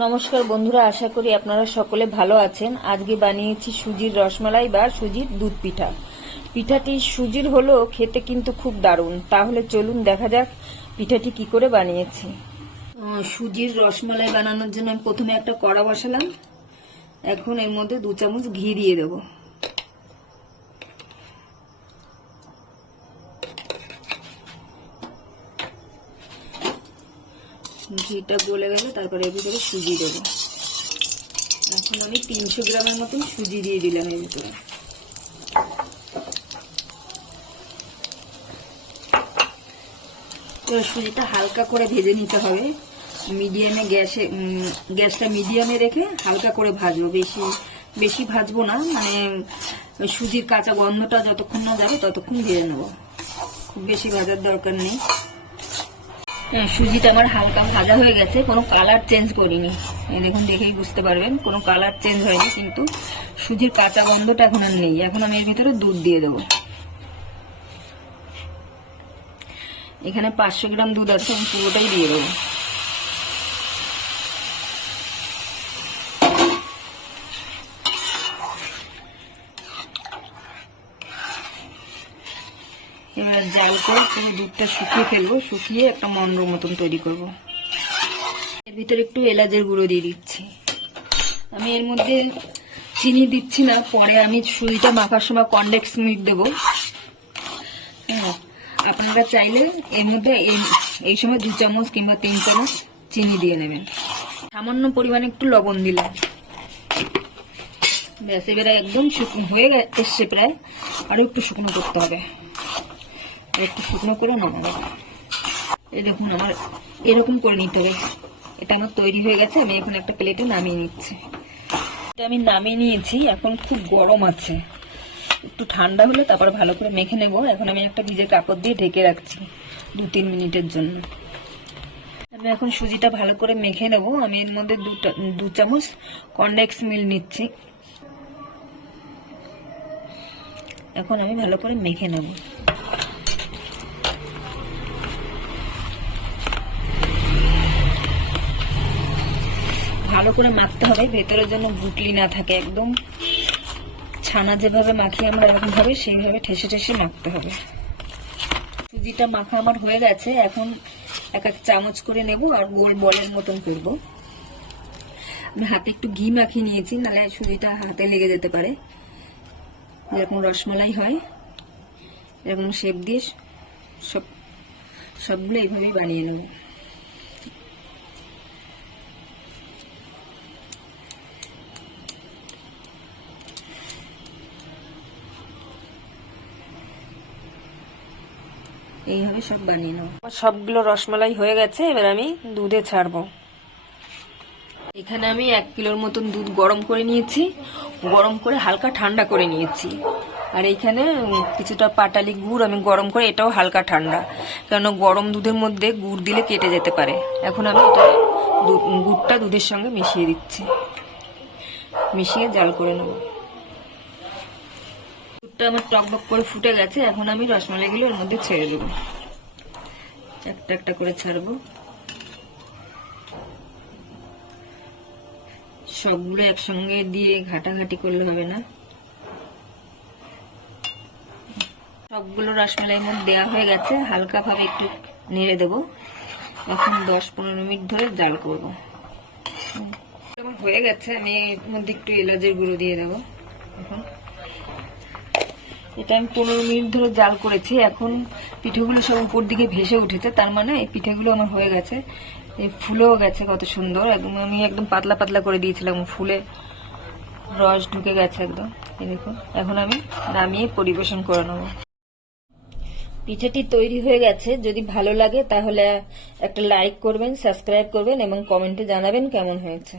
নমস্কার বন্ধুরা, আশা করি আপনারা সকলে ভালো আছেন। আজকে বানিয়েছি সুজির রসমালাই বা সুজির দুধ পিঠা। পিঠাটি সুজির হলেও খেতে কিন্তু খুব দারুণ। তাহলে চলুন দেখা যাক পিঠাটি কি করে বানিয়েছি। সুজির রসমালাই বানানোর জন্য আমি প্রথমে একটা কড়া বসালাম। এখন এর মধ্যে 2 চামচ ঘি দিয়ে দেবো। ঘিটা গলে গেলে তারপরে এর ভিতরে সুজি দেবো। এখন আমি 300 গ্রামের মতন সুজি দিয়ে দিলাম এর ভিতরে। সুজিটা হালকা করে ভেজে নিতে হবে। মিডিয়ামে গ্যাসটা মিডিয়ামে রেখে হালকা করে ভাজবো, বেশি ভাজবো না, মানে সুজির কাঁচা গন্ধটা যতক্ষণ না যাবে ততক্ষণ ভেজে নেবো, খুব বেশি ভাজার দরকার নেই। সুজিটা আমার হালকা ভাজা হয়ে গেছে, কোনো কালার চেঞ্জ করিনি। দেখুন, দেখেই বুঝতে পারবেন কোনো কালার চেঞ্জ হয়নি, কিন্তু সুজির কাঁচা গন্ধটা এখন আর নেই। এখন আমি এর ভিতরে দুধ দিয়ে দেবো। এখানে 500 গ্রাম দুধ আছে, আমি পুরোটাই দিয়ে দেবো। এবার জাল করে পুরো দুধটা শুকিয়ে ফেলবো, শুকিয়ে একটা মন্ড মতন তৈরি করব। এর ভিতরে একটু এলাচের গুঁড়ো দিয়ে দিচ্ছি। আমি এর মধ্যে চিনি দিচ্ছি না, পরে আমি সুজিটা মাখার সময় কনডেন্স মিল্ক দেবো। হ্যাঁ, আপনারা চাইলে এর মধ্যে এই সময় 2 চামচ কিংবা 3 চামচ চিনি দিয়ে নেবেন। সামান্য পরিমাণে একটু লবণ দিলাম। ব্যাস, এবারে একদম শুকনো হয়ে এসছে প্রায়, আরো একটু শুকনো করতে হবে। একটু শুকনো করে নামাবো। এই দেখুন, আমার এরকম করে নিতে হবে। এটা আমার তৈরি হয়ে গেছে। আমি এখন একটা প্লেটে নামিয়ে নিচ্ছি। এটা আমি নামিয়ে নিয়েছি। এখন খুব গরম আছে, একটু ঠান্ডা হলে তারপর ভালো করে মেখে নেব। এখন আমি একটা ভিজে কাপড় দিয়ে ঢেকে রাখছি 2-3 মিনিটের জন্য। আমি এখন সুজিটা ভালো করে মেখে নেব। আমি এর মধ্যে 2 চামচ কনডেন্স মিল্ক নিচ্ছি। এখন আমি ভালো করে মেখে নেব। ভালো করে মাখতে হবে, ভেতরের জন্য গুটলি না থাকে। একদম ছানা যেভাবে মাখি আমরা, এরকম ভাবে সেইভাবে ঠেসে ঠেসে মাখতে হবে। সুজিটা মাখা আমার হয়ে গেছে। এখন 1 চামচ করে নেব আর গোল বলের মতন করব। আমি হাতে একটু ঘি মাখিয়ে নিয়েছি, নাহলে সুজিটা হাতে লেগে যেতে পারে। যেরকম রসমালাই হয় এরকম শেপ দিয়ে সবগুলো এইভাবেই বানিয়ে নেব। এইভাবে সব বানিয়ে নেব। সবগুলো রসমালাই হয়ে গেছে। এবার আমি দুধে ছাড়বো। এখানে আমি 1 কিলোর মতন দুধ গরম করে নিয়েছি। গরম করে হালকা ঠান্ডা করে নিয়েছি। আর এইখানে কিছুটা পাটালি গুড় আমি গরম করে, এটাও হালকা ঠান্ডা, কারণ গরম দুধের মধ্যে গুড় দিলে কেটে যেতে পারে। এখন আমি এটা গুড়টা দুধের সঙ্গে মিশিয়ে দিচ্ছি, মিশিয়ে জাল করে নেব। দুধটা আমার টকবক করে ফুটে গেছে। এখন আমি রসমালাইগুলো এর মধ্যে ছেড়ে দেবো। একটা একটা করে ছাড়বো। সবগুলো একসঙ্গে দিয়ে ঘাটাঘাটি করলে হবে না। সবগুলো রসমালাইয়ের মধ্যে দেওয়া হয়ে গেছে। হালকা ভাবে একটু নেড়ে দেবো। এখন 10-15 মিনিট ধরে জাল করবো। আমার হয়ে গেছে। আমি এর মধ্যে একটু এলাচের গুঁড়ো দিয়ে দেবো। এখন এটা আমি 15 মিনিট ধরে জাল করেছি। এখন পিঠেগুলো সব উপর দিকে ভেসে উঠেছে, তার মানে এই পিঠেগুলো আমার হয়ে গেছে। এই ফুলেও গেছে কত সুন্দর। একদম আমি একদম পাতলা পাতলা করে দিয়েছিলাম, ফুলে রস ঢুকে গেছে একদম। এই দেখুন, এখন আমি নামিয়ে পরিবেশন করে নেব। পিঠাটি তৈরি হয়ে গেছে। যদি ভালো লাগে তাহলে একটা লাইক করবেন, সাবস্ক্রাইব করবেন এবং কমেন্টে জানাবেন কেমন হয়েছে।